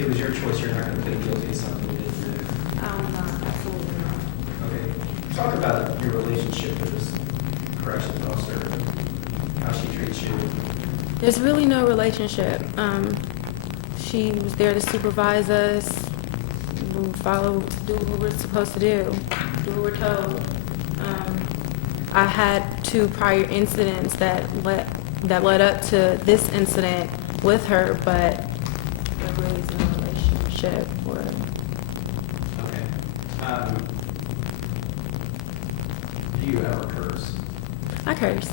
it was your choice, you're not going to plead guilty to something you didn't do. Not, absolutely not. Okay. Talk about your relationship with this corrections officer, how she treats you. There's really no relationship. She was there to supervise us, do what we're supposed to do what we're told. I had 2 prior incidents that led up to this incident with her, but there really is no relationship. Okay. Do you ever curse? I curse.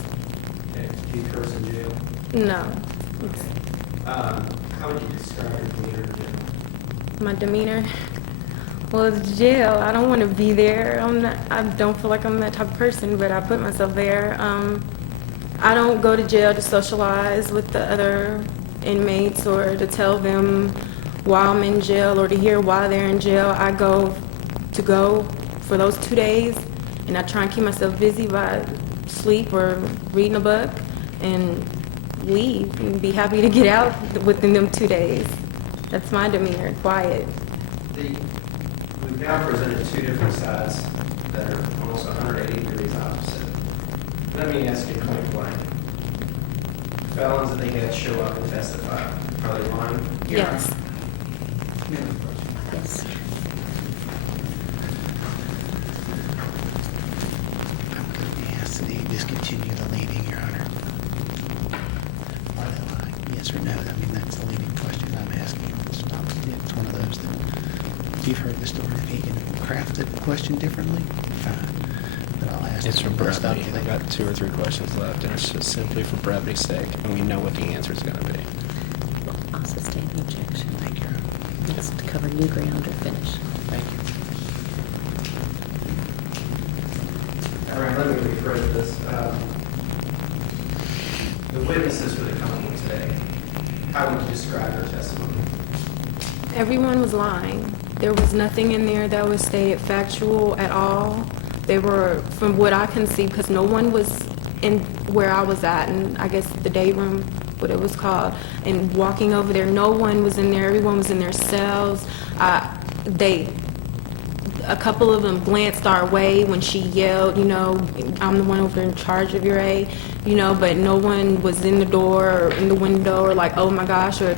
Okay. Do you curse in jail? No. Okay. How would you describe your demeanor in jail? My demeanor. Well, it's jail. I don't want to be there. I don't feel like I'm that type of person, but I put myself there. I don't go to jail to socialize with the other inmates or to tell them why I'm in jail or to hear why they're in jail. I go for those 2 days, and I try and keep myself busy by sleep or reading a book and leave and be happy to get out within them 2 days. That's my demeanor, quiet. We've now presented 2 different sides that are almost 180 degrees opposite. Let me ask you point blank. Felons that they get show up and testify, are they lying? Yes. Yes. I'm going to ask that you discontinue the leading, Your Honor. Are they lying? Yes or no? I mean, that's the leading question I'm asking. It's one of those that, if you've heard the story, if he can craft the question differently, fine. But I'll ask. It's from the rest brevity. of I've got 2 or 3 questions left, and it's just simply for brevity's sake, and we know what the answer is going to be. I'll sustain the objection. Thank you, Your Honor. That's to cover new ground or finish. Thank you. All right, let me rephrase this. The witnesses for the company today, how would you describe their testimony? Everyone was lying. There was nothing in there that was stated factual at all. They were, from what I can see, because no one was in where I was at, and I guess the day room, what it was called, and walking over there, no one was in there. Everyone was in their cells. A couple of them glanced our way when she yelled, I'm the one over in charge of your A, but no one was in the door or in the window or like, oh my gosh, or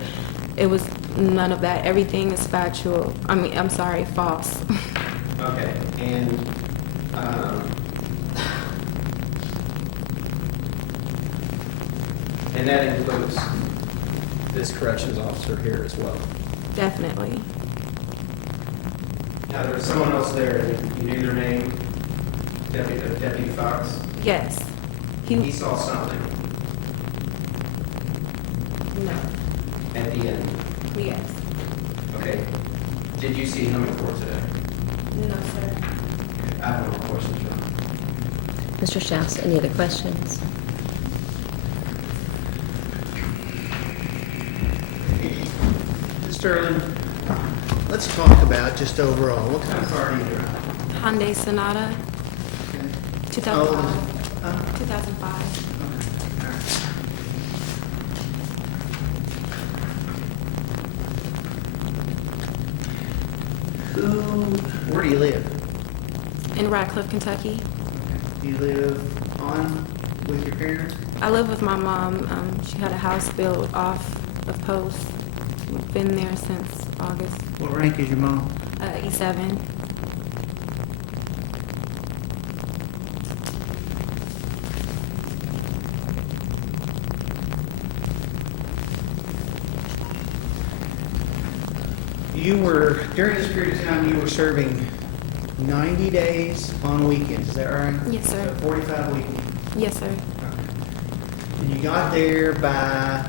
it was none of that. Everything is factual. I'm sorry, false. Okay, and that includes this corrections officer here as well. Definitely. Now, there was someone else there, and you knew their name, Deputy Fox. Yes. He saw something No. at the end. Yes. Okay. Did you see him in court today? No, sir. I have no more questions, John. Mr. Schaus, any other questions? Sterling, let's talk about just overall, what kind of car do you drive? Hyundai Sonata, Okay. 2005. Huh? 2005. Where do you live? In Radcliffe, Kentucky. Do you live on with your parents? I live with my mom. She had a house built off of Post. We've been there since August. What rank is your mom? E7. During this period of time, you were serving 90 days on weekends, is that right? Yes, sir. 45 weekends. Yes, sir. And you got there by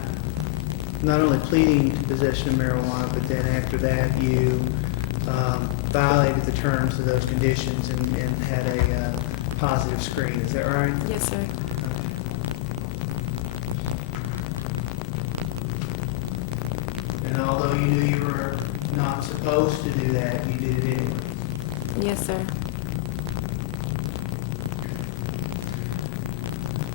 not only pleading to possession of marijuana, but then after that you violated the terms of those conditions and had a positive screen, is that right? Yes, sir. And although you knew you were not supposed to do that, you did it anyway. Yes, sir.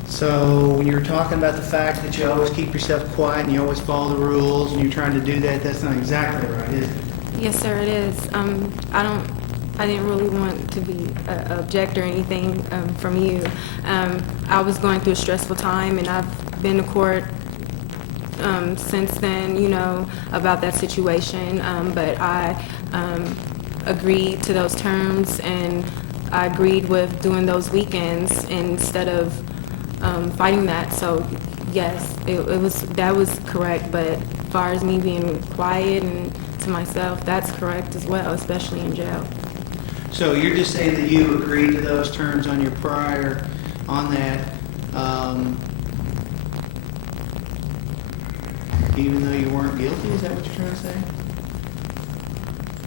So when you're talking about the fact that you always keep yourself quiet and you always follow the rules and you're trying to do that, that's not exactly right, is it? Yes, sir, it is. I didn't really want to be an object or anything from you. I was going through a stressful time, and I've been to court since then, you know, about that situation. But I agreed to those terms, and I agreed with doing those weekends instead of fighting that. So yes, that was correct. But as far as me being quiet and to myself, that's correct as well, especially in jail. So you're just saying that you agreed to those terms on your prior, on that, even though you weren't guilty? Is that what you're trying to say?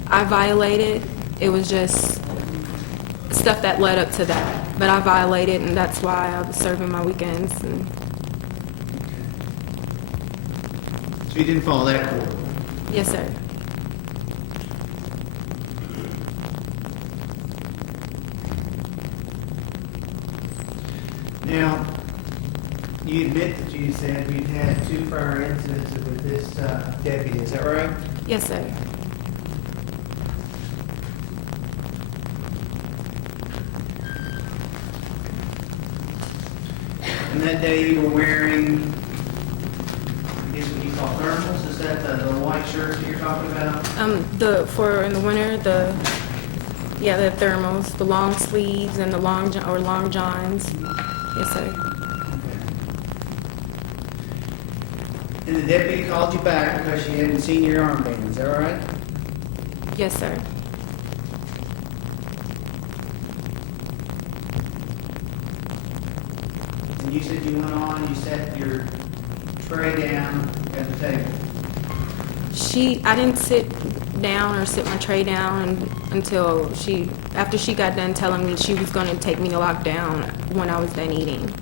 I violated. It was just stuff that led up to that. But I violated, and that's why I was serving my weekends. And So you didn't follow that court? yes, sir. Now, you admit that you said you'd had 2 prior incidents with this deputy, is that right? Yes, sir. And that day you were wearing, I guess what you call thermals, is that the white shirts that you're talking about? For in the winter, the thermals, the long sleeves and the long johns. Yes, sir. And the deputy called you back because she hadn't seen your armband, is that right? Yes, sir. And you said you went on, you set your tray down at the table. I didn't sit down or sit my tray down until after she got done telling me she was going to take me to lockdown when I was done eating.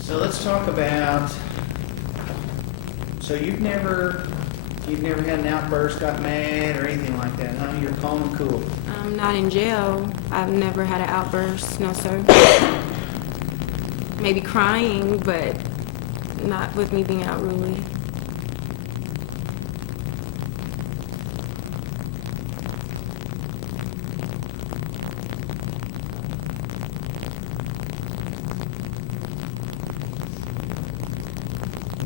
So let's talk about, so you've never had an outburst, got mad or anything like that, huh? You're calm and cool. I'm not in jail. I've never had an outburst, no sir. Maybe crying, but not with me being unruly.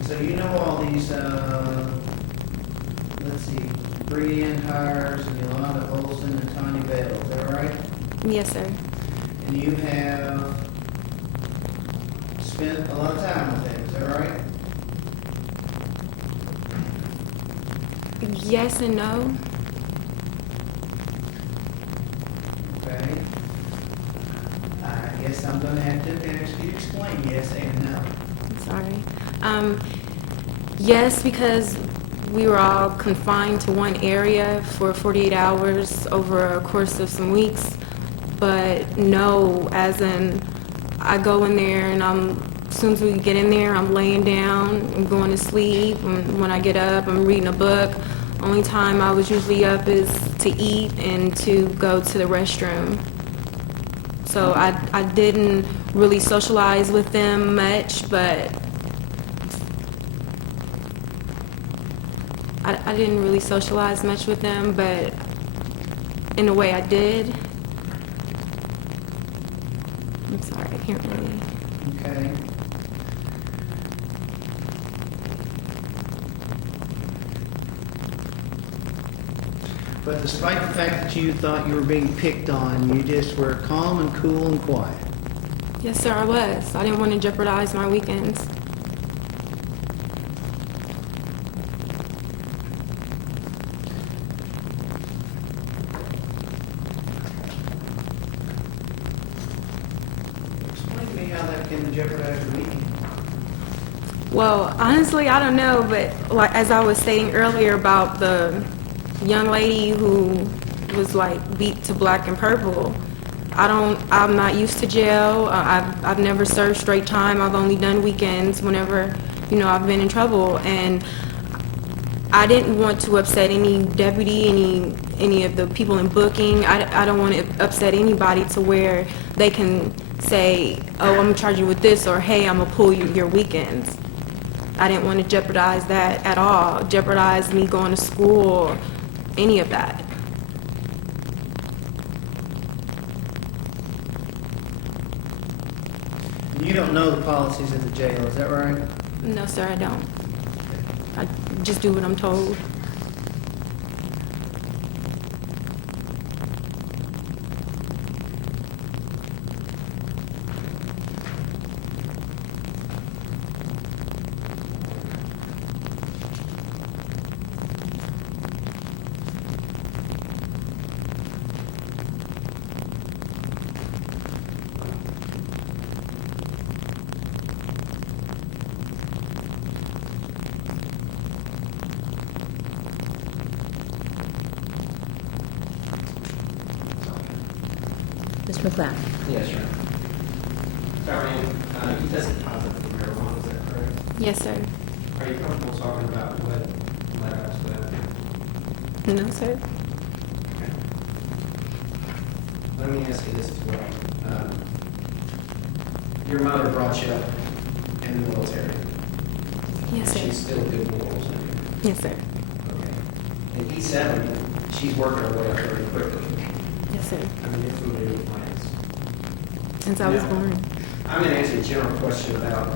So you know all these, let's see, Brienne Hires and Yolanda Olson and Tanya Bell, is that right? Yes, sir. And you have spent a lot of time with them, is that right? Yes and no. Okay. I guess I'm gonna have to ask you to explain yes and no. I'm sorry. Yes, because we were all confined to one area for 48 hours over a course of some weeks. But no, as in, I go in there and as soon as we get in there, I'm laying down, I'm going to sleep. And when I get up, I'm reading a book. Only time I was usually up is to eat and to go to the restroom. So I didn't really socialize with them much, but I didn't really socialize much with them, but in a way I did. I'm sorry, I can't really. Okay. But despite the fact that you thought you were being picked on, you just were calm and cool and quiet. Yes, sir, I was. I didn't want to jeopardize my weekends. Explain to me how that can jeopardize your weekend. Well, honestly, I don't know, but like as I was stating earlier about the young lady who was like beat to black and purple, I'm not used to jail. I've never served straight time. I've only done weekends whenever, I've been in trouble. And I didn't want to upset any deputy, any of the people in booking. I don't want to upset anybody to where they can say, oh, I'm gonna charge you with this, or hey, I'm gonna pull your weekends. I didn't want to jeopardize that at all, jeopardize me going to school, any of that. You don't know the policies of the jail, is that right? No, sir, I don't. I just do what I'm told. Mr. McLeod? Yes, sir. Darlene, you tested positive for marijuana, is that correct? Yes, sir. Are you comfortable talking about what led up to that? No, sir. Okay. Let me ask you this as well. Your mother brought you up in the military. Yes, sir. She's still good morals in you. Yes, sir. Okay. And E7, she's working her way up very quickly. Yes, sir. I mean, you're familiar with plans. Since I was Now, born. I'm going to ask you a general question about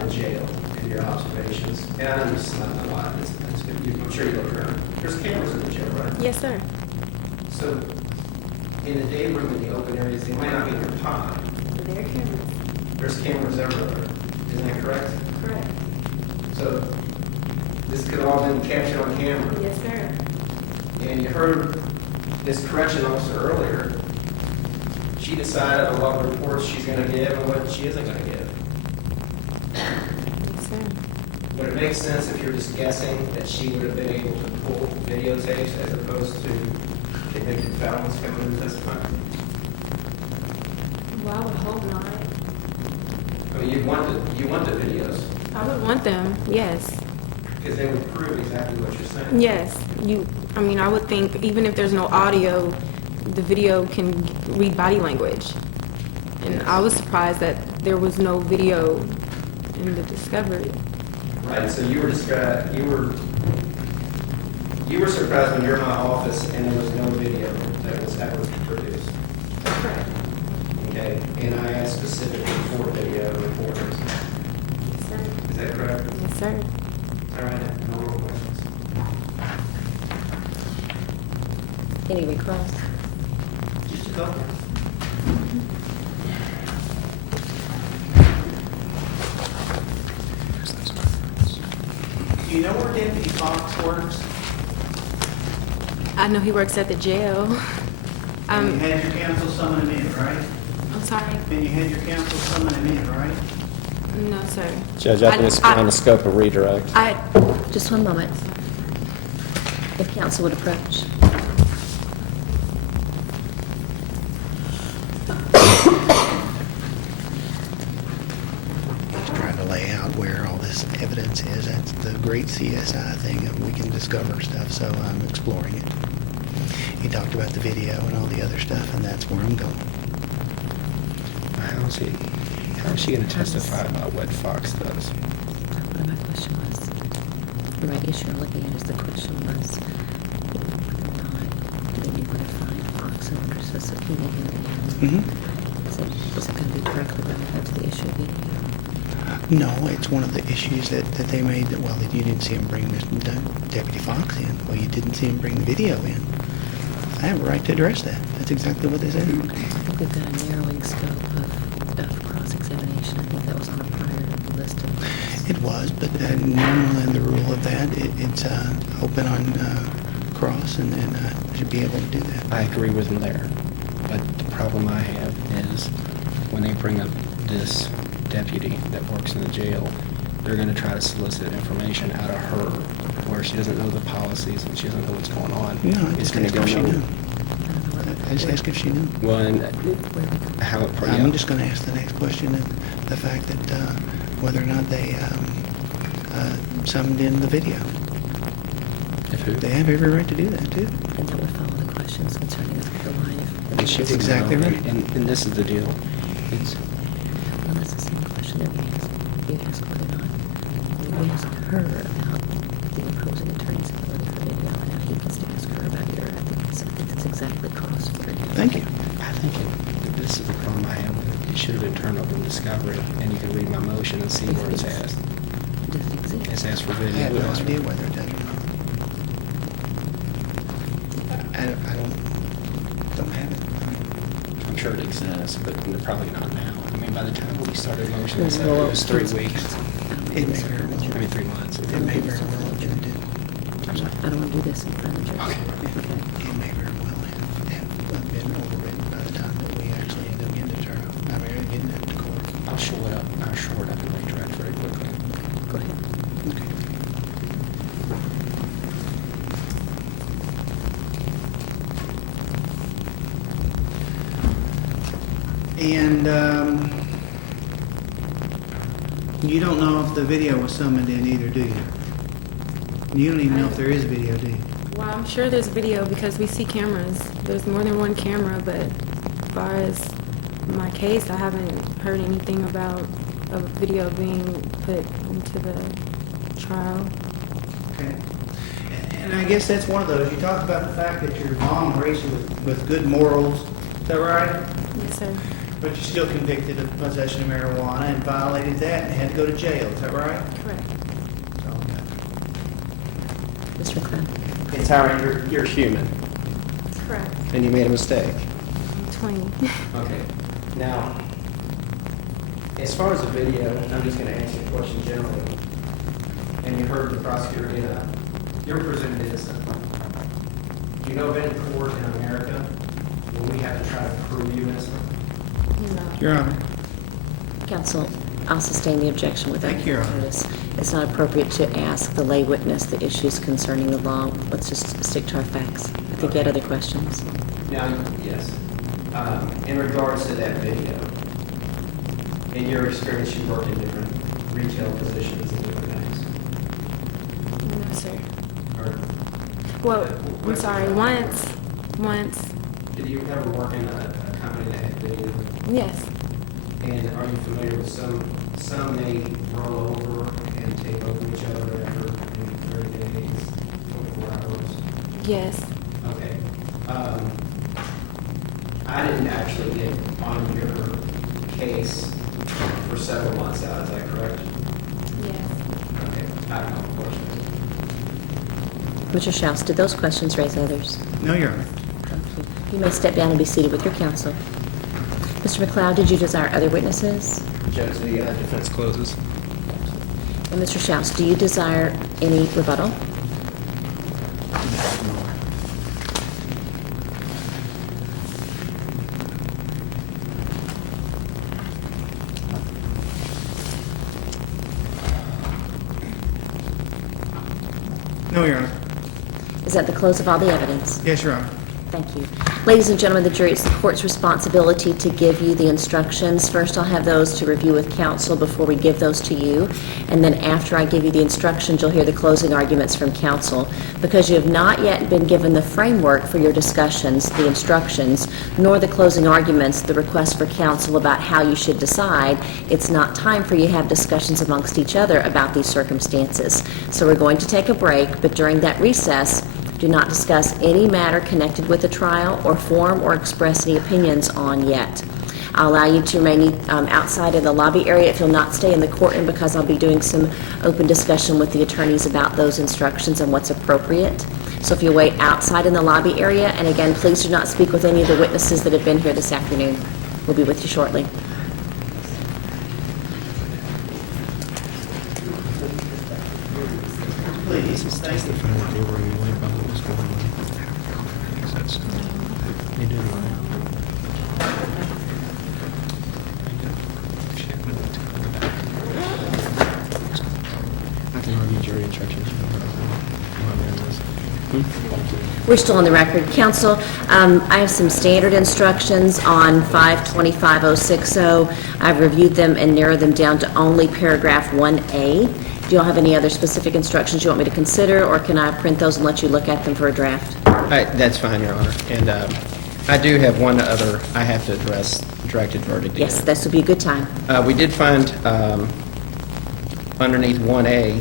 the jail and your observations. And I know you slept a lot. I'm sure you look around. There's cameras in the jail, right? Yes, sir. So in the day room, in the open areas, they might not be in your pocket. There are cameras. There's cameras everywhere. Isn't that correct? Correct. So this could all been captured on camera. Yes, sir. And you heard this correction officer earlier. She decided on what reports she's going to give and what she isn't going to give. Yes, sir. Would it make sense if you're just guessing that she would have been able to pull videotapes as opposed to convicted felons coming in and testifying? Well, I would hope not. I mean, you want the videos I would want them, yes. because they would prove exactly what you're saying. Yes, I would think even if there's no audio, the video can read body language. And I was surprised that there was no video in the discovery. Right. So you were surprised when you're in my office and there was no video that was ever produced. Correct. Okay. And I asked specifically for video recorders. Yes, sir. Is that correct? Yes, sir. All right. No more questions. Any requests? Just a couple. Do you know where Deputy Fox works? I know he works at the jail. And you had your counsel summon him in, right? I'm sorry. And you had your counsel summon him in, right? No, sir. Judge, I think it's beyond the scope of redirect. Just one moment. If counsel would approach. Just trying to lay out where all this evidence is. That's the great CSI thing, of we can discover stuff, so I'm exploring it. He talked about the video and all the other stuff, and that's where I'm going. How is she going to testify about what Fox does? What my question was, the right issue I'm looking at is the question was, whether or not do they need to find Fox under subpoena him? Is it going to be directly relevant to the issue of video? No, it's one of the issues that they made that, well, you didn't see him bring Deputy Fox in. Well, you didn't see him bring the video in. I have a right to address that. That's exactly what they said. I think we've got a narrowing scope of cross-examination. I think that was on a prior list of things. It was, but normally in the rule of that, it's open on cross, and should be able to do that. I agree with him there. But the problem I have is when they bring up this deputy that works in the jail, they're going to try to solicit information out of her where she doesn't know the policies and she doesn't know what's going on. No, It's going to go she nowhere. knew. I just asked if she knew. Well, and how it, yeah. I'm just going to ask the next question, and the fact that whether or not they summoned in the video. If who? They have every right to do that, too. And that would follow the questions concerning the wife. And she That's would exactly know. right. And this is the deal. It's, Well, that's the same question that we asked whether or not we asked her about the opposing attorney's ability for video, and now he wants to ask her about your ethics. I think that's exactly cross for you. Thank you. I think this is the problem I have with it. It should have been turned over in discovery, and you can read my motion and see where it's at. Does it exist? It's asked for I video. have no It's asked for- idea whether it does or not. I don't have it. I'm sure it exists, but probably not now. I mean, by the time we started motion, it Well, was 3 weeks. It may very well. I mean, 3 months. It may very well have been. I'm sorry. I don't want to do this in front of the judge. Okay. It may very well have been overwritten by the time that we actually end up getting to trial. I mean, getting it to court. I'll shore it up. I'll shore it up and retract very quickly. Go ahead. Okay. And you don't know if the video was summoned in either, do you? You don't even know if there is video, do you? Well, I'm sure there's video because we see cameras. There's more than one camera, but as far as my case, I haven't heard anything about a video being put into the trial. Okay. And I guess that's one of those. You talked about the fact that your mom raised you with good morals. Is that right? Yes, sir. But you're still convicted of possession of marijuana and violated that and had to go to jail. Is that right? Correct. So, Mr. McLeod. Hey, Tyra, you're human, Correct. and you made a mistake. I'm 20. Okay. Now, as far as the video, I'm just going to answer your question generally. And you heard the prosecutor get up. You're presumed innocent. Do you know of any court in America where we have to try to prove you innocent? No. Your Honor. Counsel, I'll sustain the objection without Thank you, Your Honor. notice. It's not appropriate to ask the lay witness the issues concerning the law. Let's just stick to our facts. I think you had other questions. Now, yes. In regards to that video, in your experience, you worked in different retail positions and different things. No, sir. Or, Well, I'm sorry. Once. did you ever work in a company that had video? Yes. And are you familiar with some may roll over and take over each other after 30 days, 24 hours? Yes. Okay. I didn't actually get on your case for several months out, is that correct? Yes. Okay, I have no questions. Mr. Schaus, did those questions raise others? No, Your Honor. Thank you. You may step down and be seated with your counsel. Mr. McLeod, did you desire other witnesses? Judge, the defense closes. And Mr. Schaus, do you desire any rebuttal? No, Your Honor. Is that the close of all the evidence? Yes, Your Honor. Thank you. Ladies and gentlemen of the jury, it's the court's responsibility to give you the instructions. First, I'll have those to review with counsel before we give those to you. And then after I give you the instructions, you'll hear the closing arguments from counsel. Because you have not yet been given the framework for your discussions, the instructions, nor the closing arguments, the request for counsel about how you should decide, it's not time for you to have discussions amongst each other about these circumstances. So we're going to take a break, but during that recess, do not discuss any matter connected with the trial or form or express any opinions on yet. I'll allow you to remain outside in the lobby area if you'll not stay in the courtroom because I'll be doing some open discussion with the attorneys about those instructions and what's appropriate. So if you wait outside in the lobby area, and again, please do not speak with any of the witnesses that have been here this afternoon. We'll be with you shortly. Please, thank you. You do right. I can argue jury instructions. You know, We're still on the record. Counsel, I have some standard instructions on 525060. I've reviewed them and narrowed them down to only paragraph 1A. Do you all have any other specific instructions you want me to consider, or can I print those and let you look at them for a draft? That's fine, Your Honor. And I do have one other I have to address, directed verdict. Yes, this would be a good time. We did find underneath 1A,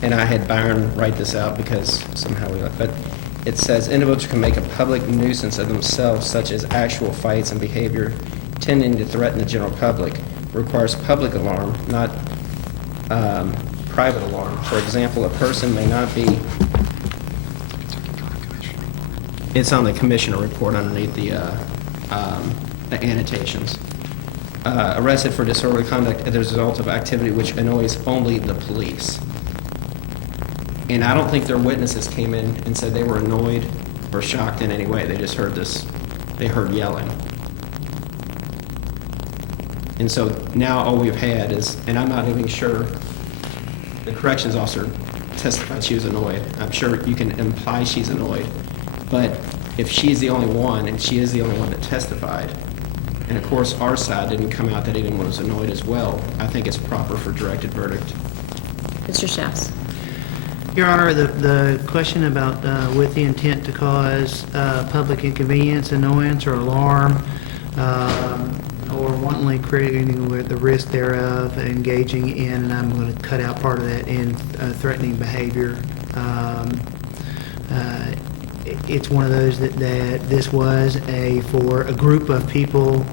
and I had Byron write this out because somehow we left, but it says individuals can make a public nuisance of themselves, such as actual fights and behavior tending to threaten the general public. Requires public alarm, not private alarm. For example, a person may not be, it's on the commissioner report underneath the annotations. Arrested for disorderly conduct as a result of activity which annoys only the police. And I don't think their witnesses came in and said they were annoyed or shocked in any way. They just heard this, they heard yelling. And so now all we've had is, and I'm not even sure, the corrections officer testified she was annoyed. I'm sure you can imply she's annoyed, but if she's the only one, and she is the only one that testified, and of course our side didn't come out that anyone was annoyed as well, I think it's proper for directed verdict. Mr. Schaus. Your Honor, the question about with the intent to cause public inconvenience, annoyance, or alarm, or wantonly creating the risk thereof, engaging in, and I'm going to cut out part of that, in threatening behavior. It's one of those that this was for a group of people,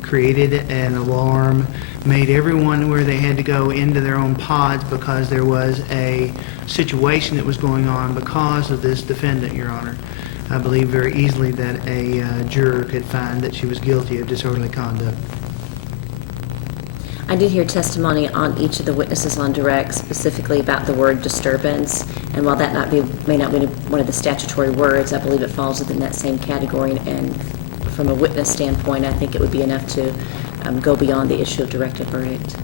created an alarm, made everyone where they had to go into their own pods because there was a situation that was going on because of this defendant, Your Honor. I believe very easily that a juror could find that she was guilty of disorderly conduct. I did hear testimony on each of the witnesses on direct, specifically about the word disturbance. And while that may not be one of the statutory words, I believe it falls within that same category. And from a witness standpoint, I think it would be enough to go beyond the issue of directed verdict.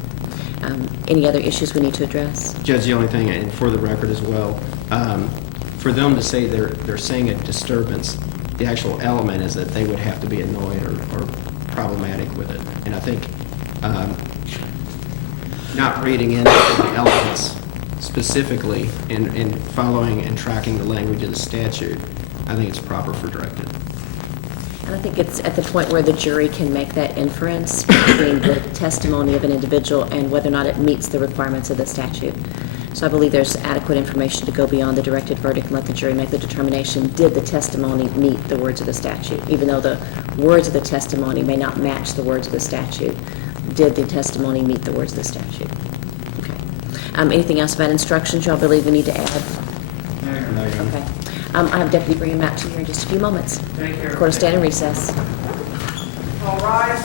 Any other issues we need to address? Judge, the only thing, and for the record as well, for them to say they're saying a disturbance, the actual element is that they would have to be annoyed or problematic with it. And I think not reading into the elements specifically and following and tracking the language of the statute, I think it's proper for directed. And I think it's at the point where the jury can make that inference between the testimony of an individual and whether or not it meets the requirements of the statute. So I believe there's adequate information to go beyond the directed verdict and let the jury make the determination, did the testimony meet the words of the statute? Even though the words of the testimony may not match the words of the statute, did the testimony meet the words of the statute? Okay. Anything else about instructions y'all believe we need to add? No, Your Honor. Okay. I have Deputy bring him out to you here in just a few moments. Thank you. Court will stand in recess. All rise.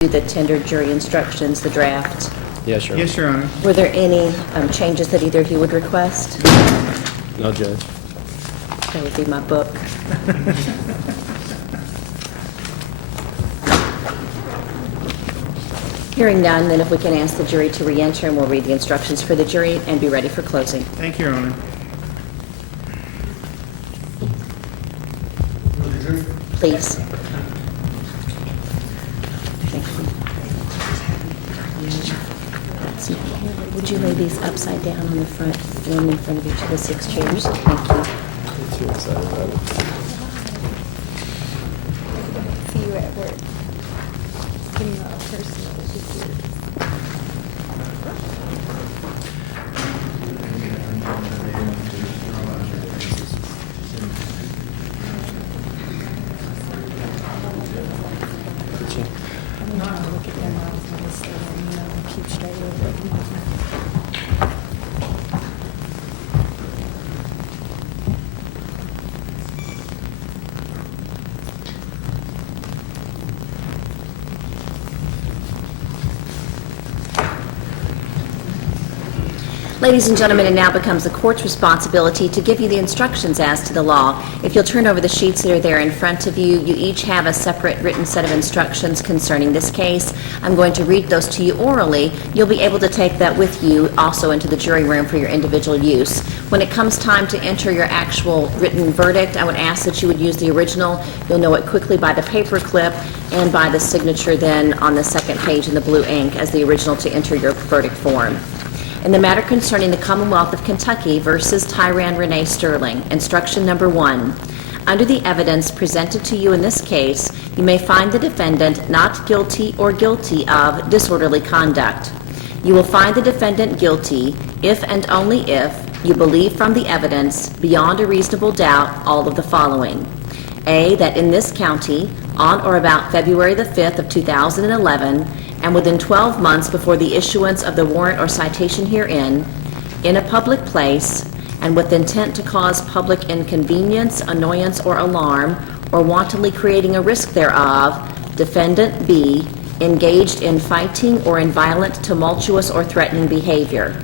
Do the tendered jury instructions, the draft. Yes, Your Honor. Yes, Your Honor. Were there any changes that either of you would request? No, Judge. That would be my book. Hearing none, then if we can ask the jury to re-enter, and we'll read the instructions for the jury and be ready for closing. Thank you, Your Honor. Please. Thank you. Would you lay these upside down on the front form in front of each of the 6 chairs? Thank you. Too excited about it. See you at work. Getting a personal picture. I'm not gonna look at them. I was gonna stay and, keep straight over it. Ladies and gentlemen, it now becomes the court's responsibility to give you the instructions as to the law. If you'll turn over the sheets that are there in front of you, you each have a separate written set of instructions concerning this case. I'm going to read those to you orally. You'll be able to take that with you also into the jury room for your individual use. When it comes time to enter your actual written verdict, I would ask that you would use the original. You'll know it quickly by the paper clip and by the signature then on the second page in the blue ink as the original to enter your verdict form. In the matter concerning the Commonwealth of Kentucky versus Tyran Renee Sterling, instruction number 1. Under the evidence presented to you in this case, you may find the defendant not guilty or guilty of disorderly conduct. You will find the defendant guilty if and only if you believe from the evidence, beyond a reasonable doubt, all of the following. A, that in this county, on or about February the 5th of 2011, and within 12 months before the issuance of the warrant or citation herein, in a public place, and with intent to cause public inconvenience, annoyance, or alarm, or wantonly creating a risk thereof, defendant B engaged in fighting or in violent, tumultuous, or threatening behavior.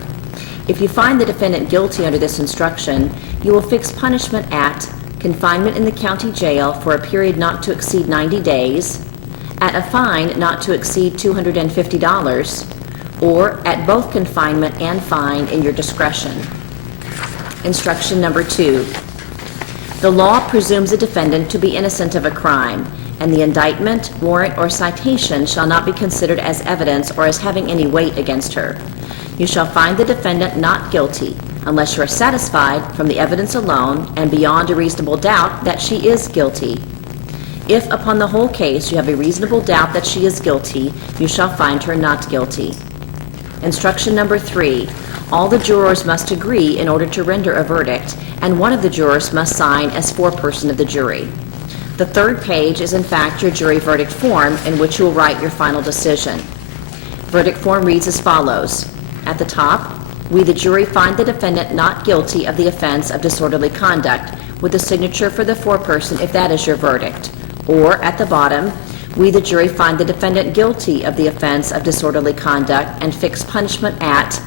If you find the defendant guilty under this instruction, you will fix punishment at confinement in the county jail for a period not to exceed 90 days, at a fine not to exceed $250, or at both confinement and fine in your discretion. Instruction number 2. The law presumes a defendant to be innocent of a crime, and the indictment, warrant, or citation shall not be considered as evidence or as having any weight against her. You shall find the defendant not guilty unless you are satisfied from the evidence alone and beyond a reasonable doubt that she is guilty. If upon the whole case you have a reasonable doubt that she is guilty, you shall find her not guilty. Instruction number 3. All the jurors must agree in order to render a verdict, and one of the jurors must sign as foreperson of the jury. The third page is in fact your jury verdict form in which you will write your final decision. Verdict form reads as follows. At the top, we the jury find the defendant not guilty of the offense of disorderly conduct, with a signature for the foreperson if that is your verdict. Or at the bottom, we the jury find the defendant guilty of the offense of disorderly conduct and fix punishment at.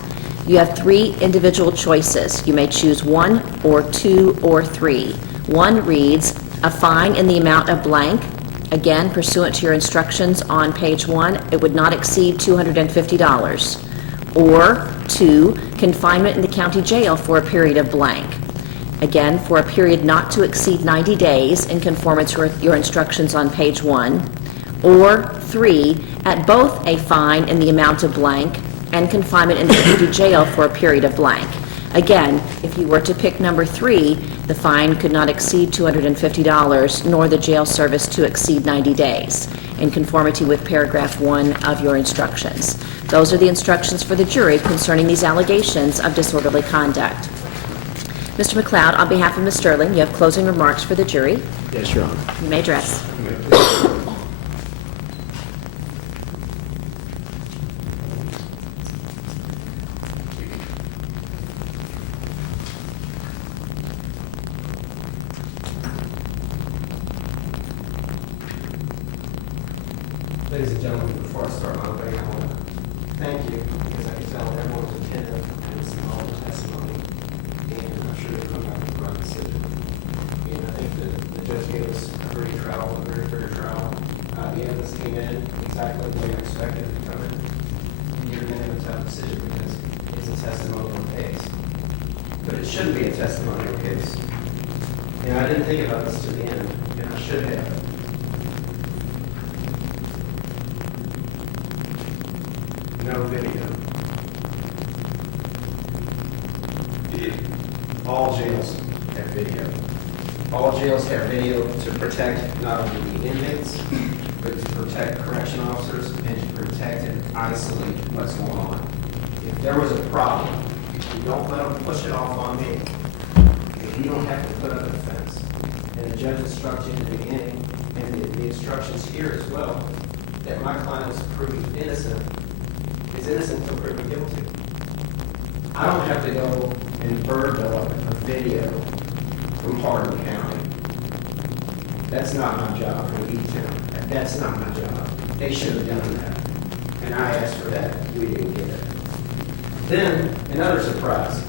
You have 3 individual choices. You may choose 1 or 2 or 3. 1 reads, a fine in the amount of blank. Again, pursuant to your instructions on page 1, it would not exceed $250. Or 2, confinement in the county jail for a period of blank. Again, for a period not to exceed 90 days in conformance with your instructions on page 1. Or 3, at both a fine in the amount of blank and confinement in the county jail for a period of blank. Again, if you were to pick number 3, the fine could not exceed $250, nor the jail service to exceed 90 days, in conformity with paragraph 1 of your instructions. Those are the instructions for the jury concerning these allegations of disorderly conduct. Mr. McLeod, on behalf of Ms. Sterling, you have closing remarks for the jury. Yes, Your Honor. You may address. Ladies and gentlemen, before I start my opening, I want to thank you, because I can tell everyone was attentive and listened to all the testimony, and I'm sure they'll come back with the right decision. And I think that the judge gave us a very fair trial. The evidence came in exactly the way I expected it to come in. And you're going to have a tough decision because it's a testimonial case. But it shouldn't be a testimonial case. And I didn't think about this to the end, and I should have. No video. All jails have video. All jails have video to protect not only the inmates, but to protect correction officers and to protect and isolate what's going on. If there was a problem, you don't let them push it off on me. If you don't have to put up a defense. And the judge instructed in the beginning, and the instructions here as well, that my client was proved innocent, is innocent until proven guilty. I don't have to go and Berg up a video from Hardin County. That's not my job from E-Town. That's not my job. They should have done that. And I asked for that. We didn't get it. Then, another surprise.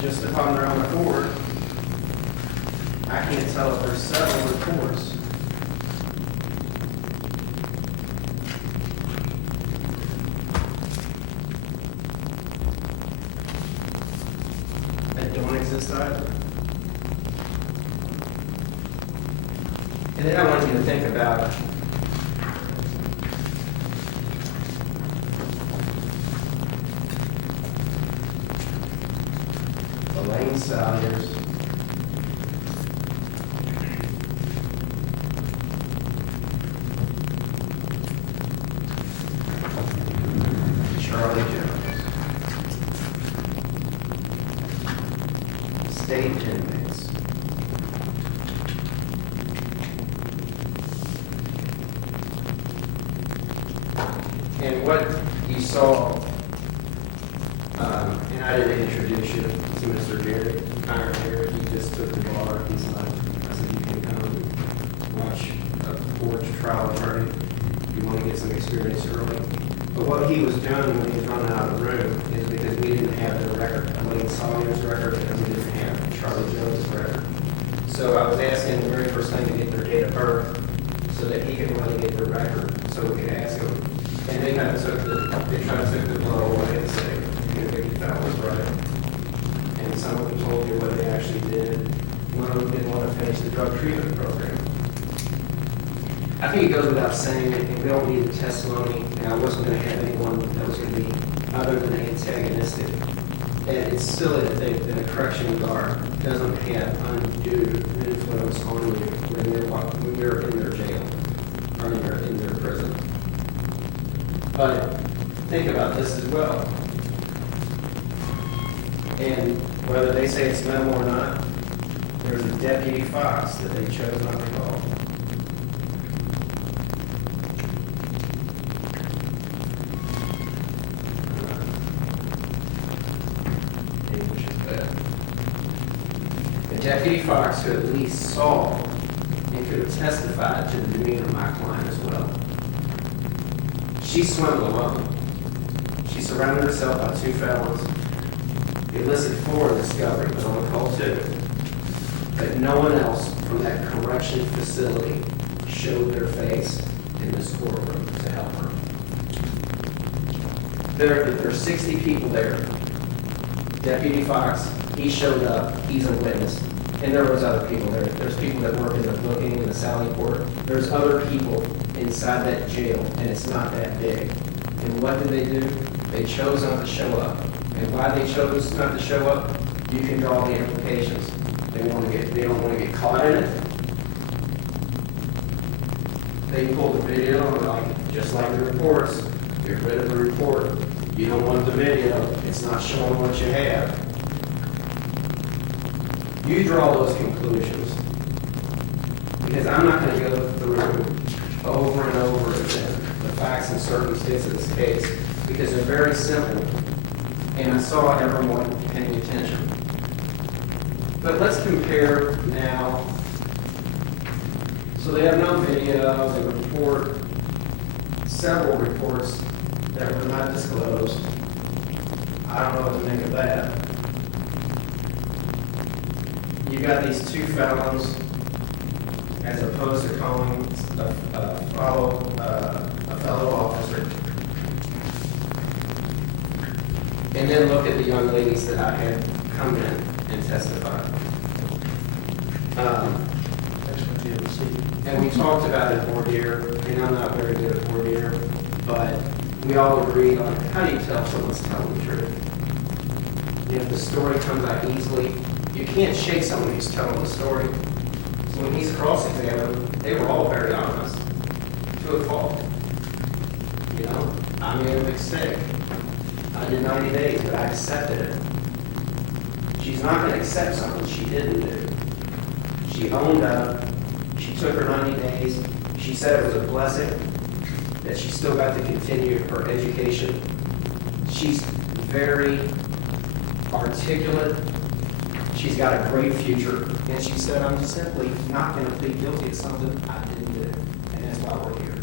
Just upon their own accord, I can't tell if there's several reports that don't exist either. And then I want you to think about Elaine Salyers, Charlie Jones, state inmates. And what you saw, and I didn't introduce you to Mr. Jerry, Iron Jerry, he just took the bar, he's like, I said, you can come watch a court trial attorney, if you want to get some experience early. But what he was doing when he was running out of the room is because we didn't have the record, Elaine Salyer's record, and we didn't have Charlie Jones' record. So I was asking the very first thing to get their date of birth, so that he could really get their record, so we could ask him. And they kind of took they tried to take the blow away and say, you know, that was right. And some of them told you what they actually did. One of them didn't want to finish the drug treatment program. I think it goes without saying, and we don't need a testimony, and I wasn't going to have anyone that was going to be other than antagonistic. And it's silly to think that a correctional guard doesn't have undue influence on you when you're in their jail or in their prison. But think about this as well. And whether they say it's memo or not, there's a Deputy Fox that they chose not to call. A Deputy Fox who at least saw and could have testified to the demeanor of my client as well. She swam alone. She surrounded herself by 2 felons. Illicit 4 in discovery, but only called 2. But no one else from that correction facility showed their face in this courtroom to help her. There are 60 people there. Deputy Fox, he showed up, he's a witness. And there was other people there. There's people that work in the booking and the Sally Port. There's other people inside that jail, and it's not that big. And what did they do? They chose not to show up. And why they chose not to show up, you can draw the implications. They don't want to get caught in it. They pull the video, just like the reports. Get rid of the report. You don't want the video. It's not showing what you have. You draw those conclusions. Because I'm not going to go through over and over again the facts and circumstances of this case, because they're very simple, and I saw everyone paying attention. But let's compare now. So they have no videos, they report several reports that were not disclosed. I don't know what to make of that. You got these 2 felons, as opposed to calling a fellow officer. And then look at the young ladies that I had come in and testify. And we talked about it voir dire, and I'm not very good at voir dire, but we all agreed on how do you tell someone's telling the truth? You know, if the story comes out easily, you can't shake someone who's telling the story. So when he's cross-examined, they were all very honest, to a fault. You know, I made a mistake. I did 90 days, but I accepted it. She's not going to accept something she didn't do. She owned up. She took her 90 days. She said it was a blessing that she still got to continue her education. She's very articulate. She's got a great future. And she said, I'm simply not going to plead guilty to something I didn't do. And that's why we're here.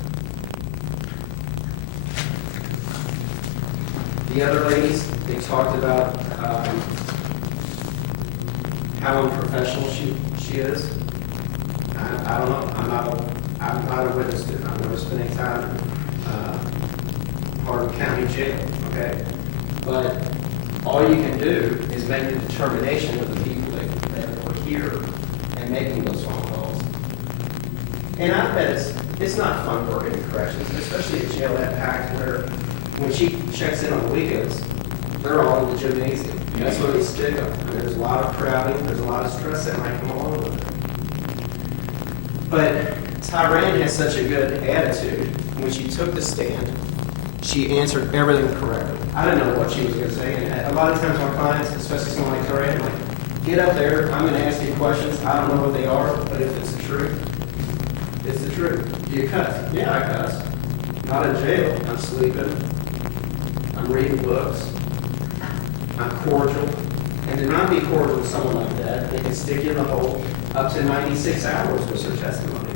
The other ladies, they talked about how unprofessional she is. I don't know, I'm not a witness to it. I've never spent any time in Hardin County Jail, okay? But all you can do is make the determination of the people that were here and making those phone calls. And I bet it's not fun working in corrections, especially a jail that packed where when she checks in on the weekends, they're all in the gymnasium. That's where they stick them. And there's a lot of crowding, there's a lot of stress that might come along with it. But Tyrann has such a good attitude. When she took the stand, she answered everything correctly. I didn't know what she was going to say. And a lot of times my clients, especially someone like Tyrann, like, get up there, I'm going to ask you questions. I don't know what they are, but if it's the truth, it's the truth. Do you cuss? Yeah, I cuss. Not in jail. I'm sleeping. I'm reading books. I'm cordial. And to not be cordial with someone like that, they can stick you in the hole up to 96 hours was her testimony.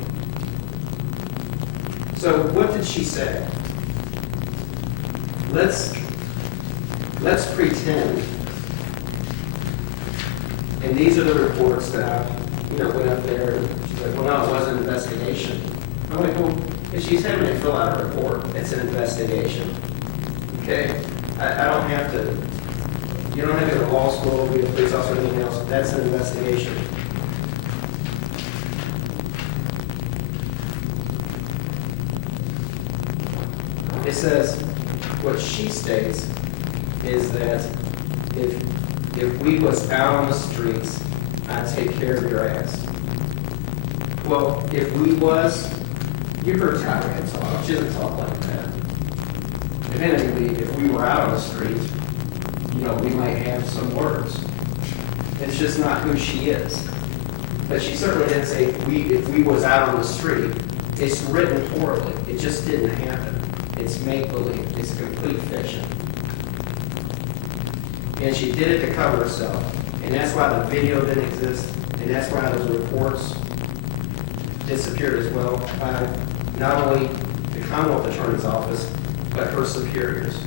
So what did she say? Let's pretend, and these are the reports that I went up there and she's like, well, no, it wasn't an investigation. I'm like, well, if she's having to fill out a report, it's an investigation. Okay? I don't have to, you don't have to go to law school, be a police officer, or anything else. That's an investigation. It says, what she states is that if we was out on the streets, I'd take care of your ass. Well, if we was, you heard Tyrann talk. She doesn't talk like that. If we were out on the street, we might have some words. It's just not who she is. But she certainly didn't say if we was out on the street. It's written poorly. It just didn't happen. It's make-believe. It's complete fiction. And she did it to cover herself. And that's why the video didn't exist. And that's why those reports disappeared as well by not only the Commonwealth Attorney's Office, but her superiors.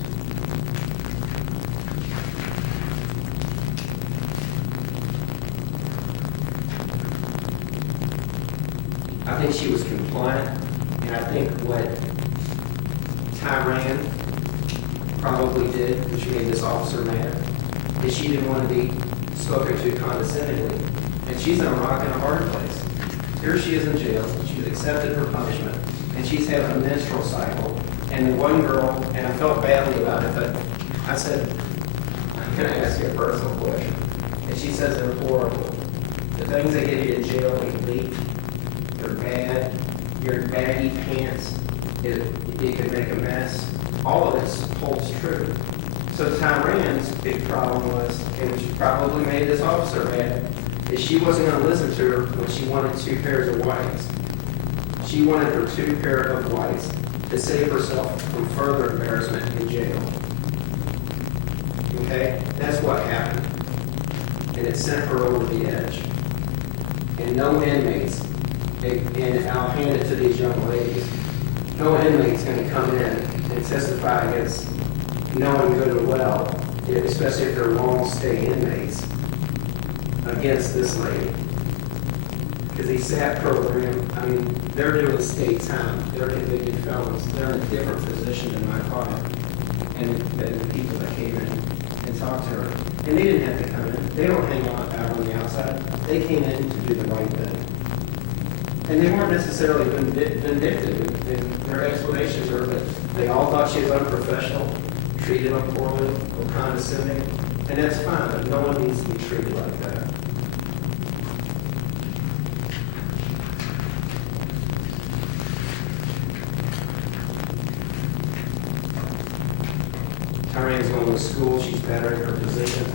I think she was compliant, and I think what Tyrann probably did, which made this officer mad, is she didn't want to be spoken to condescendingly. And she's in a rock and a hard place. Here she is in jail, she's accepted her punishment, and she's having a menstrual cycle. And the one girl, and I felt badly about it, but I said, I'm going to ask you a personal question. And she says they're horrible. The things they get you in jail, they leak, they're bad, your baggy pants, it can make a mess. All of this holds true. So Tyrann's big problem was, and which probably made this officer mad, is she wasn't going to listen to her when she wanted 2 pairs of whites. She wanted her 2 pair of whites to save herself from further embarrassment in jail. Okay? That's what happened. And it sent her over the edge. And no inmates, and I'll hand it to these young ladies, no inmate's going to come in and testify against knowing good and well, especially if they're long-stay inmates, against this lady. Because the SAT program, they're doing state time. They're convicted felons. They're in a different position than my client and the people that came in and talked to her. And they didn't have to come in. They don't hang out on the outside. They came in to do the right thing. And they weren't necessarily vindictive in their explanations are that they all thought she was unprofessional, treated them poorly, or condescending. And that's fine, but no one needs to be treated like that. Tyrann's going to school, she's bettering her position.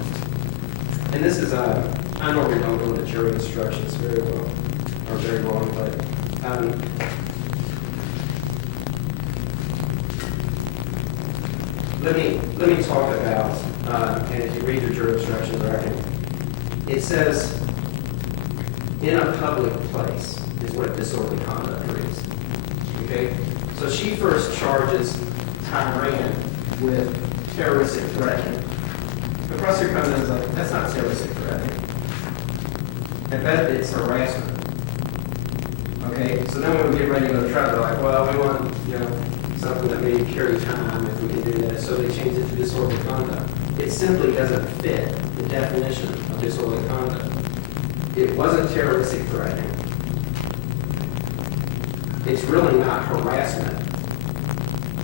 And this is, I normally don't go into jury instructions very well, or very long, but let me talk about, and if you read the jury instructions, it says, in a public place is what disorderly conduct reads. Okay? So she first charges Tyrann with terroristic threatening. The prosecutor comes in and is like, that's not terroristic threatening. I bet it's harassment. Okay, so then when we get ready to go to trial, they're like, well, we want, something that may carry time if we can do that, so they change it to disorderly conduct. It simply doesn't fit the definition of disorderly conduct. It wasn't terroristic threatening. It's really not harassment.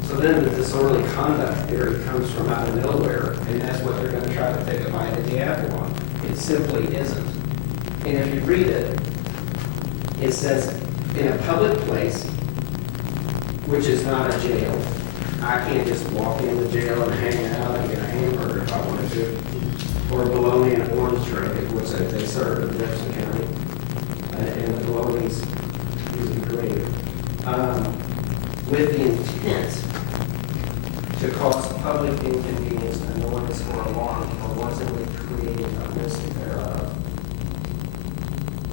So then the disorderly conduct theory comes from out of nowhere, and that's what they're going to try to take a bite at the apple on. It simply isn't. And if you read it, it says, in a public place, which is not a jail, I can't just walk into jail and hang out and get a hamburger if I wanted to, or bologna and orange drink, which they serve in Jefferson County, and the bologna's usually great. With the intent to cause public inconvenience, annoyance, or alarm, or wantonly creating a risk thereof.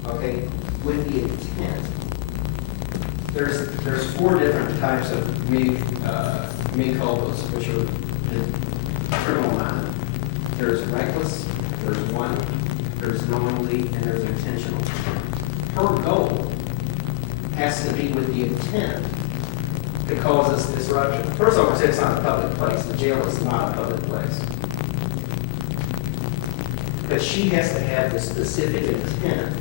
Okay, with the intent. There's 4 different types of me culpas, which are in criminal mind. There's reckless, there's wanton, there's knowingly, and there's intentional. Her goal has to be with the intent to cause us disruption. First of all, it's not a public place. The jail is not a public place. But she has to have the specific intent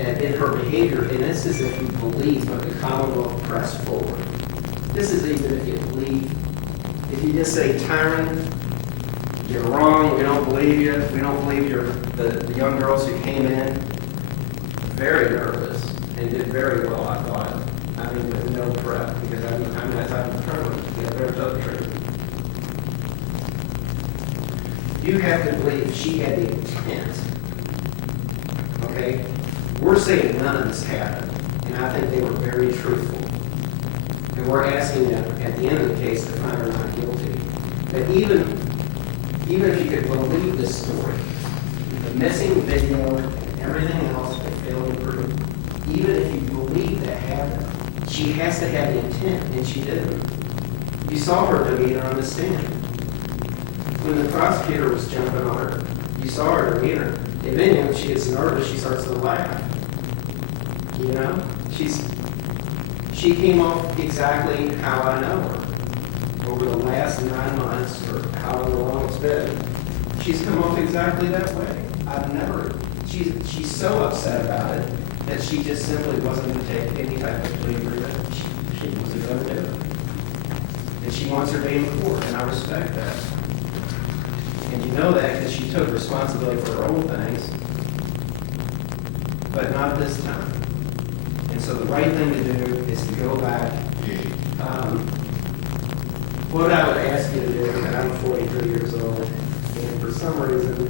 and in her behavior, and this is if you believe what the Commonwealth pressed forward. This is even if you believe, if you just say, tyrant, you're wrong, we don't believe you, we don't believe the young girls who came in, very nervous, and did very well, I thought. I mean, with no prep, because I'm that type of criminal. They're tell the truth. You have to believe she had the intent. Okay? We're saying none of this happened, and I think they were very truthful. And we're asking them, at the end of the case, to find her not guilty. But even if you could believe this story, the missing video and everything else they failed to prove, even if you believe that happened, she has to have the intent, and she didn't. You saw her demeanor on the stand. When the prosecutor was jumping on her, you saw her demeanor. If anything, she gets nervous, she starts to laugh. You know? She came off exactly how I know her. Over the last 9 months, or however long it's been, she's come off exactly that way. She's so upset about it that she just simply wasn't going to take any type of plea agreement. She wasn't going to do it. And she wants her day in court, and I respect that. And you know that because she took responsibility for her own things, but not this time. And so the right thing to do is to go back. What I would ask you to do, and I'm 43 years old, and for some reason,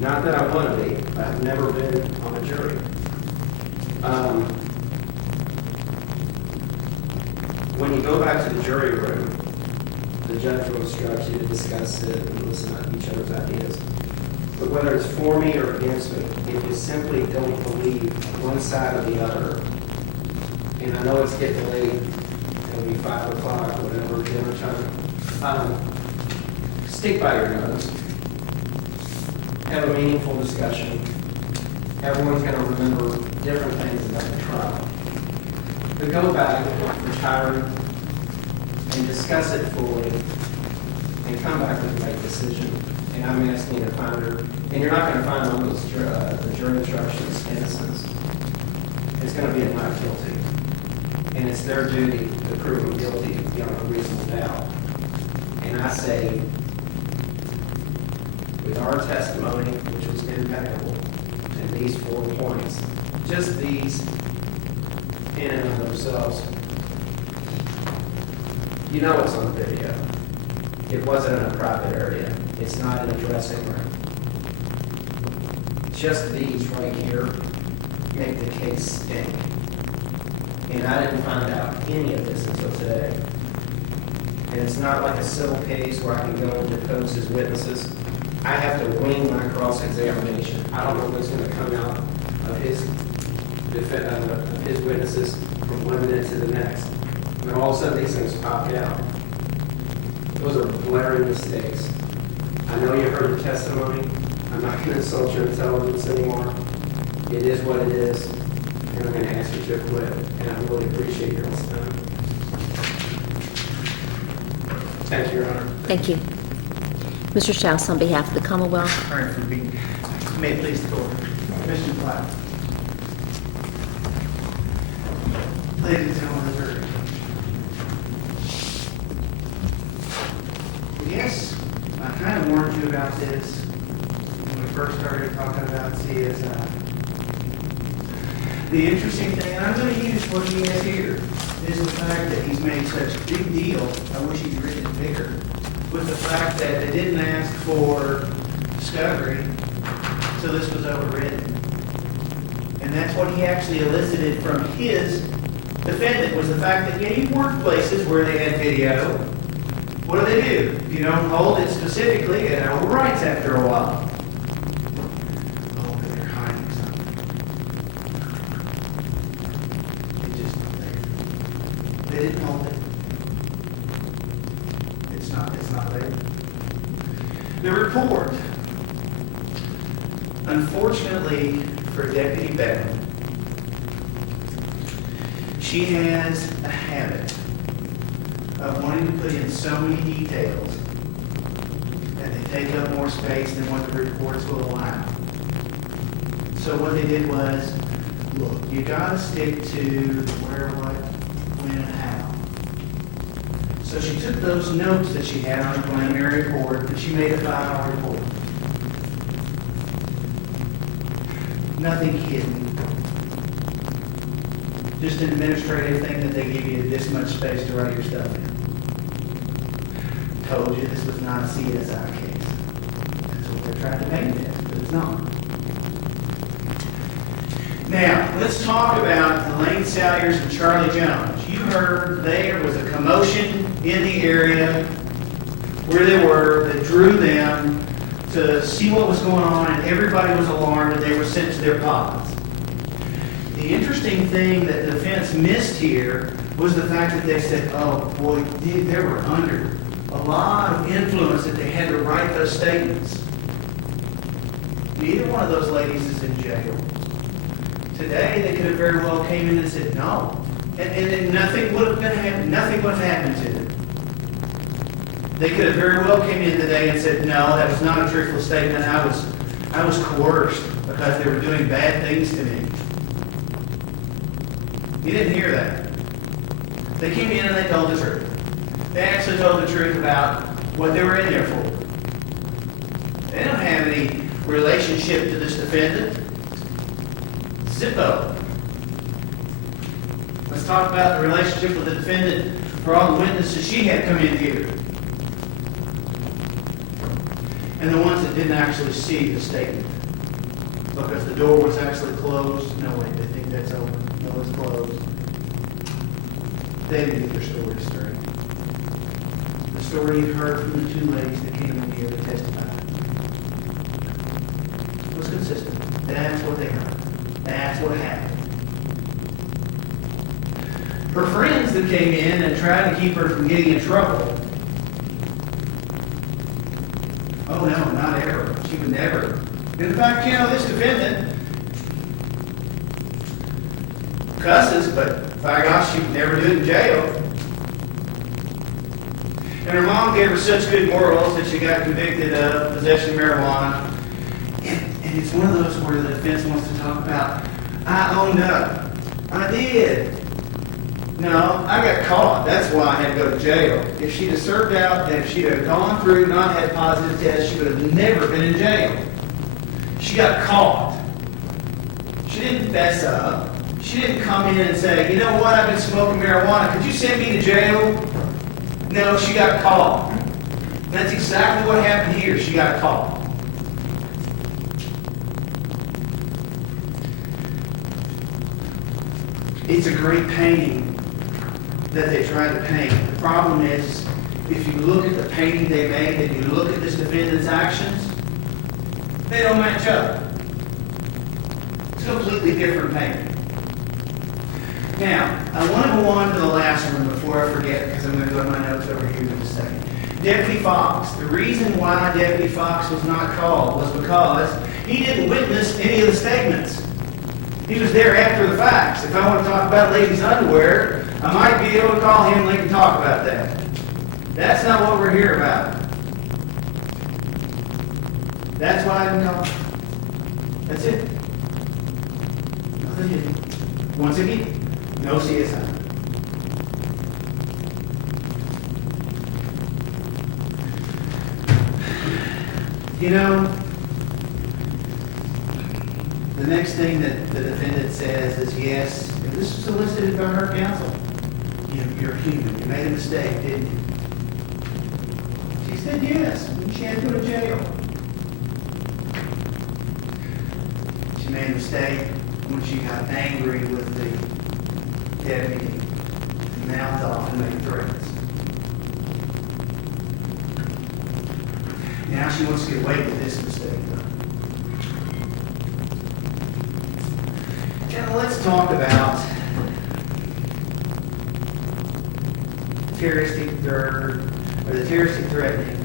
not that I want to be, but I've never been on a jury. When you go back to the jury room, the judge will instruct you to discuss it and listen to each other's ideas. But whether it's for me or against me, if you simply don't believe one side or the other, and I know it's getting late, it'll be 5 o'clock, whatever, dinner time, stick by your nose. Have a meaningful discussion. Everyone's going to remember different things about the trial. But go back, retire, and discuss it fully, and come back with the right decision. And I'm asking you to find her, and you're not going to find on those the jury instructions innocence. It's going to be a not guilty. And it's their duty to prove them guilty beyond a reasonable doubt. And I say, with our testimony, which was impeccable, and these 4 points, just these in and of themselves, you know it's on video. It wasn't in a private area. It's not in a dressing room. Just these right here make the case stink. And I didn't find out any of this until today. And it's not like a civil case where I can go and depose his witnesses. I have to wing my cross-examination. I don't know what's going to come out of his witnesses from 1 minute to the next. When all of a sudden these things pop out. Those are glaring mistakes. I know you heard the testimony. I'm not going to insult your intelligence anymore. It is what it is, and I'm going to ask you to quit, and I really appreciate your time. Thank you, Your Honor. Thank you. Mr. Schaus, on behalf of the Commonwealth. All right, for being, may it please the court. Mr. McLeod. Ladies and gentlemen of the jury. Yes, I kind of warned you about this when we first started talking about CSI. The interesting thing, and I'm going to use what he has here, is the fact that he's made such a big deal, I wish he'd written it bigger, with the fact that they didn't ask for discovery, so this was overridden. And that's what he actually elicited from his defendant, was the fact that, yeah, you worked places where they had video. What do? You don't hold it specifically, it overwrites after a while. Oh, but they're hiding something. It's just not there. They didn't hold it. It's not there. The report, unfortunately for Deputy Beck, she has a habit of wanting to put in so many details that they take up more space than what the reports will allow. So what they did was, look, you gotta stick to where, what, when, and how. So she took those notes that she had on the preliminary report and she made a 5-hour report. Nothing hidden. Just an administrative thing that they give you this much space to write your stuff in. Told you this was not a CSI case. That's what they're trying to make it as, but it's not. Now, let's talk about Elaine Salyers and Charlie Jones. You heard there was a commotion in the area where they were that drew them to see what was going on, and everybody was alarmed and they were sent to their pods. The interesting thing that the defense missed here was the fact that they said, oh boy, they were under a lot of influence that they had to write those statements. Neither one of those ladies is in jail. Today, they could have very well came in and said no. And nothing would have been happened. Nothing would have happened to them. They could have very well came in today and said, no, that was not a truthful statement. I was coerced because they were doing bad things to me. You didn't hear that. They came in and they told the truth. They actually told the truth about what they were in there for. They don't have any relationship to this defendant. Zippo. Let's talk about the relationship with the defendant for all the witnesses she had come in here. And the ones that didn't actually see the statement. Because the door was actually closed. No, wait, they think that's open. No, it's closed. They didn't get their story straight. The story you heard from the two ladies that came in here to testify was consistent. That's what they heard. That's what happened. Her friends that came in and tried to keep her from getting in trouble. Oh no, not ever. She would never. In fact, you know, this defendant cusses, but by gosh, she would never do it in jail. And her mom gave her such good morals that she got convicted of possession of marijuana. And it's one of those where the defense wants to talk about, I owned up. I did. No, I got caught. That's why I had to go to jail. If she'd have served out and if she'd have gone through, not had positive tests, she would have never been in jail. She got caught. She didn't fess up. She didn't come in and say, you know what, I've been smoking marijuana. Could you send me to jail? No, she got caught. That's exactly what happened here. She got caught. It's a great painting that they tried to paint. The problem is, if you look at the painting they made and you look at this defendant's actions, they don't match up. It's a completely different painting. Now, I want to go on to the last one before I forget, because I'm going to go to my notes over here in a second. Deputy Fox, the reason why Deputy Fox was not called was because he didn't witness any of the statements. He was there after the facts. If I want to talk about ladies' underwear, I might be able to call him and they can talk about that. That's not what we're here about. That's why I didn't call. That's it. Nothing hidden. Once again, no CSI. You know, the next thing that the defendant says is, yes, and this was solicited by her counsel. You're human. You made a mistake, didn't you? She said yes, and she had to go to jail. She made a mistake when she got angry with the deputy and mouthed off and made threats. Now she wants to get away with this mistake, though. And let's talk about terroristic threat, or the terroristic threatening.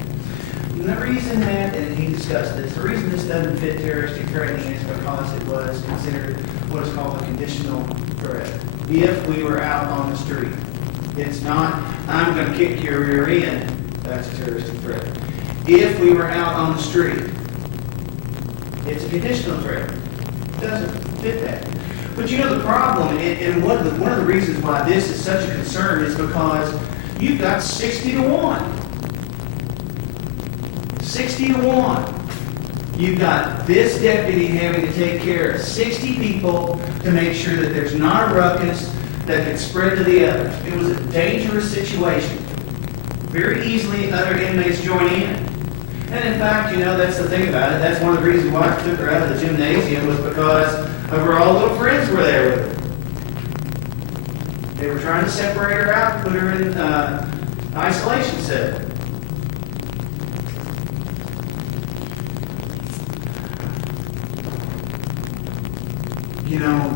And the reason that, and he discussed this, the reason this doesn't fit terroristic threatening is because it was considered what is called a conditional threat. If we were out on the street, it's not, I'm going to kick your rear end, that's a terroristic threat. If we were out on the street, it's a conditional threat. It doesn't fit that. But you know the problem, and one of the reasons why this is such a concern is because you've got 60 to 1. 60 to 1. You've got this deputy having to take care of 60 people to make sure that there's not a ruckus that can spread to the others. It was a dangerous situation. Very easily other inmates join in. And in fact, you know, that's the thing about it. That's one of the reasons why I took her out of the gymnasium was because of her all little friends were there with her. They were trying to separate her out and put her in isolation cell. You know,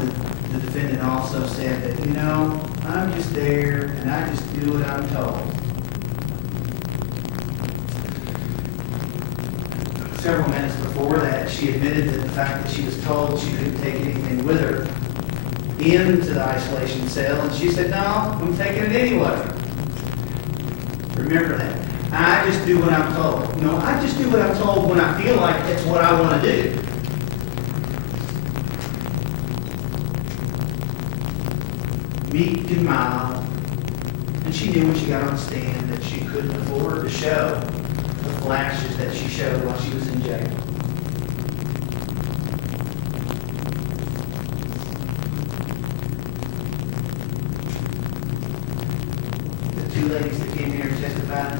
the defendant also said that, you know, I'm just there and I just do what I'm told. Several minutes before that, she admitted that the fact that she was told she couldn't take anything with her into the isolation cell, and she said, no, I'm taking it anyway. Remember that. I just do what I'm told. No, I just do what I'm told when I feel like it's what I want to do. Meek and mild, and she knew when she got on the stand that she couldn't afford to show the flashes that she showed while she was in jail. The two ladies that came here and testified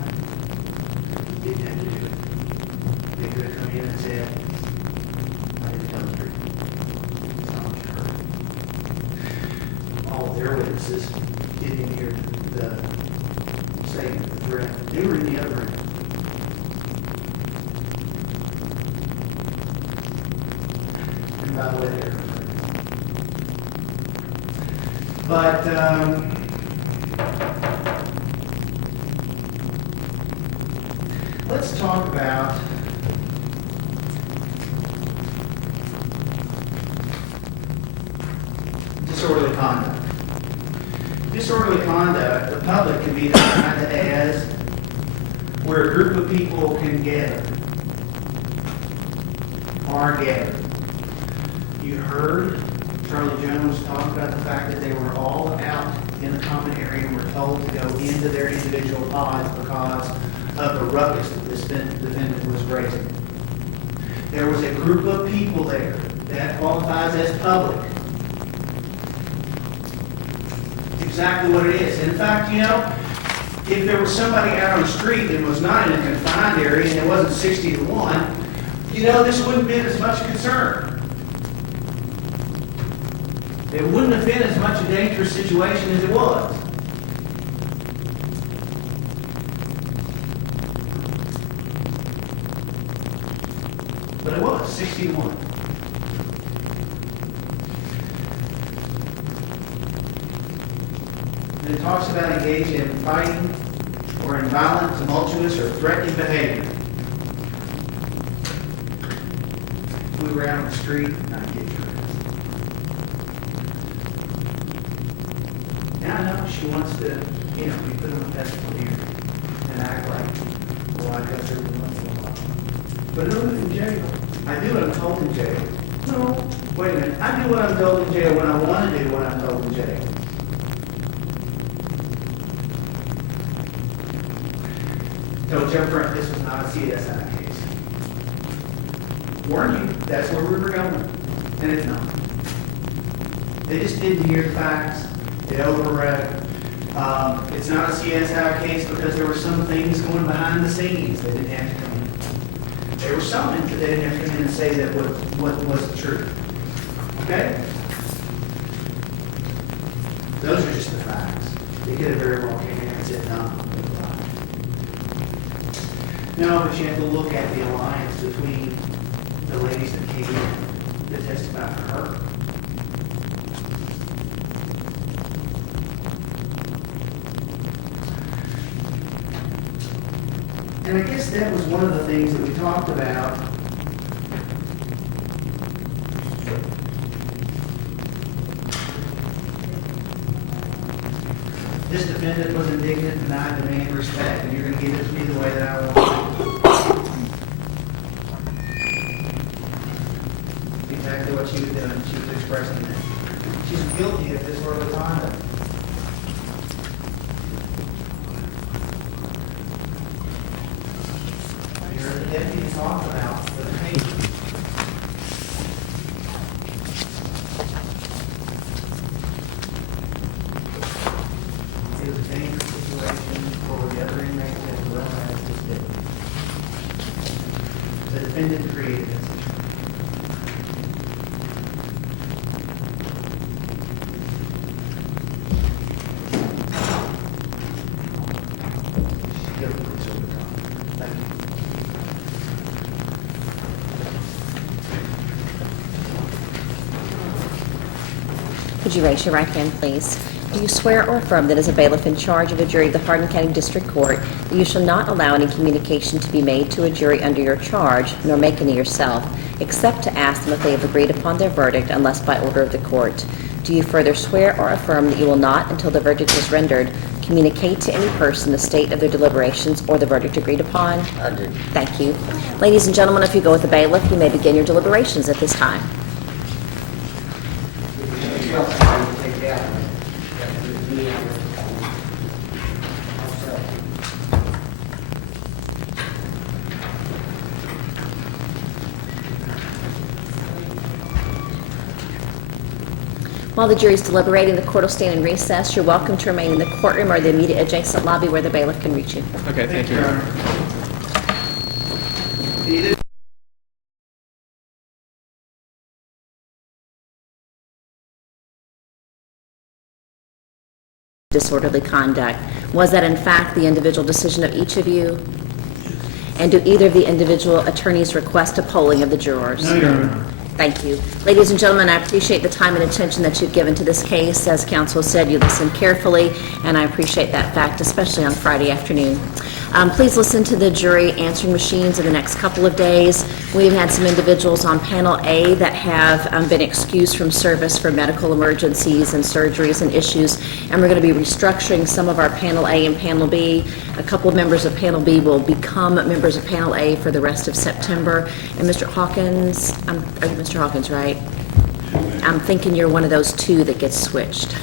didn't have to do it. They could have come in and said, I didn't tell the truth. It's not true. All of their witnesses didn't hear the statement, the threat. They were in the other room. And by the way, they were afraid. But let's talk about disorderly conduct. Disorderly conduct, the public can be defined as where a group of people can gather, are gathered. You heard Charlie Jones talk about the fact that they were all out in the common area and were told to go into their individual pods because of the ruckus that this defendant was raising. There was a group of people there. That qualifies as public. Exactly what it is. In fact, you know, if there was somebody out on the street that was not in a confined area and it wasn't 60 to 1, you know, this wouldn't have been as much concern. It wouldn't have been as much a dangerous situation as it was. But it was 60 to 1. And it talks about engaging in fighting or in violent, tumultuous, or threatening behavior. If we were out on the street, I'd get your ass. Now I know she wants to, be put on a pedestal here and act like, well, I got her once in a while. But no, in jail. I do what I'm told in jail. No, wait a minute. I do what I'm told in jail when I want to do what I'm told in jail. Told you up front, this was not a CSI case. Warned you, that's where we were going. And it's not. They just didn't hear the facts. They overread it. It's not a CSI case because there were some things going behind the scenes that didn't have to come in. There were some that they didn't have to come in and say that what was the truth. Okay? Those are just the facts. They could have very well came in and said, no, they lied. No, but you have to look at the alliance between the ladies that came in that testified for her. And I guess that was one of the things that we talked about. This defendant was indignant and I demand respect, and you're going to give it to me the way that I want it. Exactly what she was doing. She was expressing that. She's guilty of disorderly conduct. I heard the deputy talk about the patient. It was a dangerous situation for the other inmates as well as this deputy. The defendant created this situation. She's guilty of disorderly conduct. Thank you. Could you raise your right hand, please? Do you swear or affirm that as a bailiff in charge of a jury of the Hardin County District Court, that you shall not allow any communication to be made to a jury under your charge, nor make any yourself, except to ask them if they have agreed upon their verdict, unless by order of the court? Do you further swear or affirm that you will not, until the verdict is rendered, communicate to any person the state of their deliberations or the verdict agreed upon? I do. Thank you. Ladies and gentlemen, if you go with the bailiff, you may begin your deliberations at this time. While the jury is deliberating, the court will stand in recess. You're welcome to remain in the courtroom or the immediate adjacent lobby where the bailiff can reach you. Okay, thank you. Your Honor. Can you do Disorderly conduct. Was that in fact the individual decision of each of you? And do either of the individual attorneys request a polling of the jurors? No, Your Honor. Thank you. Ladies and gentlemen, I appreciate the time and attention that you've given to this case. As counsel said, you listened carefully, and I appreciate that fact, especially on Friday afternoon. Please listen to the jury answering machines in the next couple of days. We've had some individuals on Panel A that have been excused from service for medical emergencies and surgeries and issues, and we're going to be restructuring some of our Panel A and Panel B. A couple of members of Panel B will become members of Panel A for the rest of September. And Mr. Hawkins, Mr. Hawkins, right? I'm thinking you're one of those two that gets switched.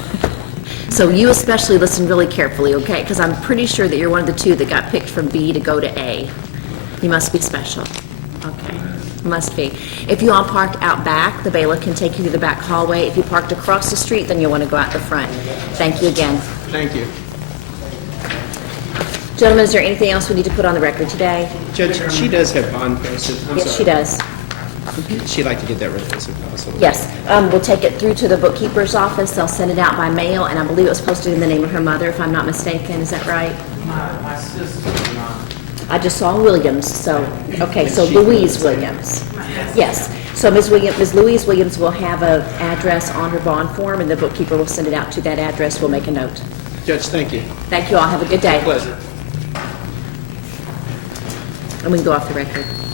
So you especially listen really carefully, okay? Because I'm pretty sure that you're one of the two that got picked from B to go to A. You must be special. Okay, must be. If you all parked out back, the bailiff can take you to the back hallway. If you parked across the street, then you'll want to go out the front. Thank you again. Thank you. Gentlemen, is there anything else we need to put on the record today? Judge, she does have bond posted. I'm Yes, sorry. she does. She'd like to get that released if possible. Yes, we'll take it through to the bookkeeper's office. They'll send it out by mail, and I believe it was posted in the name of her mother, if I'm not mistaken. Is that right? My sister's not. I just saw Williams, so, okay, so Louise Williams. Yes, so Ms. Louise Williams will have an address on her bond form, and the bookkeeper will send it out to that address. We'll make a note. Judge, thank you. Thank you all. Have a good day. Pleasure. And we can go off the record.